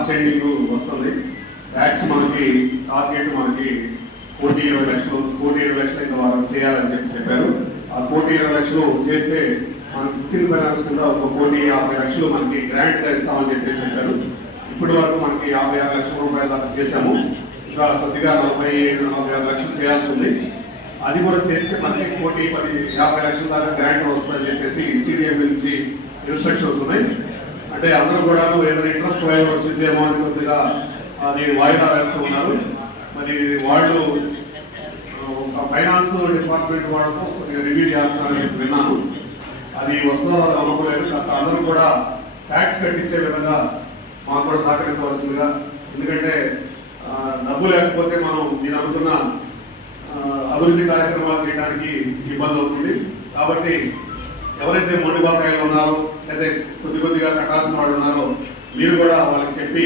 Standing వస్తుంది. Tax మనకి target మనకి కోటి ఇరవై లక్షలు కోటి ఇరవై లక్షలు ఇంత వారం చేయాలని చెప్పి చెప్పారు. ఆ కోటి ఇరవై లక్షలు చేస్తే మనకి ఫిఫ్టీన్ ఫైనాన్స్ కింద ఒక కోటి యాభై లక్షలు మనకి గ్రాంట్ ఇస్తామని చెప్పి చెప్పారు. ఇప్పటి వరకు మనకి యాభై ఆరు లక్షల రూపాయల దాకా చేశాము. ఇంకా కొద్దిగా నలభై ఏడు నలభై ఆరు లక్షలు చేయాల్సి ఉంది. అది కూడా చేస్తే మనకి కోటి పది యాభై లక్షల దాకా గ్రాంట్ వస్తుందని చెప్పేసి సిడిఎం నుంచి ఇన్స్ట్రక్షన్స్ ఉన్నాయి. అంటే అందరూ కూడా ఏదైనా ఇంట్రెస్ట్ వైపు వచ్చిందేమో అని కొద్దిగా అది వాయిదా వేస్తూ ఉన్నారు మరి వాళ్ళు ఒక ఫైనాన్స్ డిపార్ట్మెంట్ వాళ్ళతో కొద్దిగా రివ్యూ చేస్తున్నారని చెప్పి విన్నాను. అది వస్తుందో అనుకోలేదు. కాస్త అందరూ కూడా ట్యాక్స్ కట్టించే విధంగా మాకు కూడా సహకరించవలసిందిగా. ఎందుకంటే డబ్బు లేకపోతే మనం నేను అనుకున్న అభివృద్ధి కార్యక్రమాలు చేయడానికి ఇబ్బంది అవుతుంది. కాబట్టి ఎవరైతే మొండి బాకాయలు ఉన్నారో లేదా కొద్ది కొద్దిగా కట్టాల్సిన వాళ్ళు ఉన్నారో మీరు కూడా వాళ్ళకి చెప్పి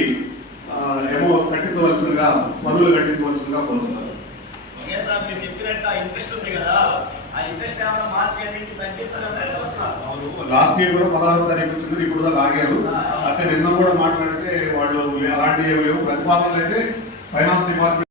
ఏమో కట్టించవలసిందిగా పన్నులు కట్టించవలసిందిగా కోరుతున్నారు వస్తున్నారు. లాస్ట్ ఇయర్ కూడా పదహారు తారీఖు వచ్చింది ఇప్పుడు దాకా ఆగారు అంటే నిన్న కూడా మాట్లాడితే వాళ్ళు అలాంటి ఏమి లేవు. ప్రతిపాదనలు అయితే ఫైనాన్స్ డిపార్ట్మెంట్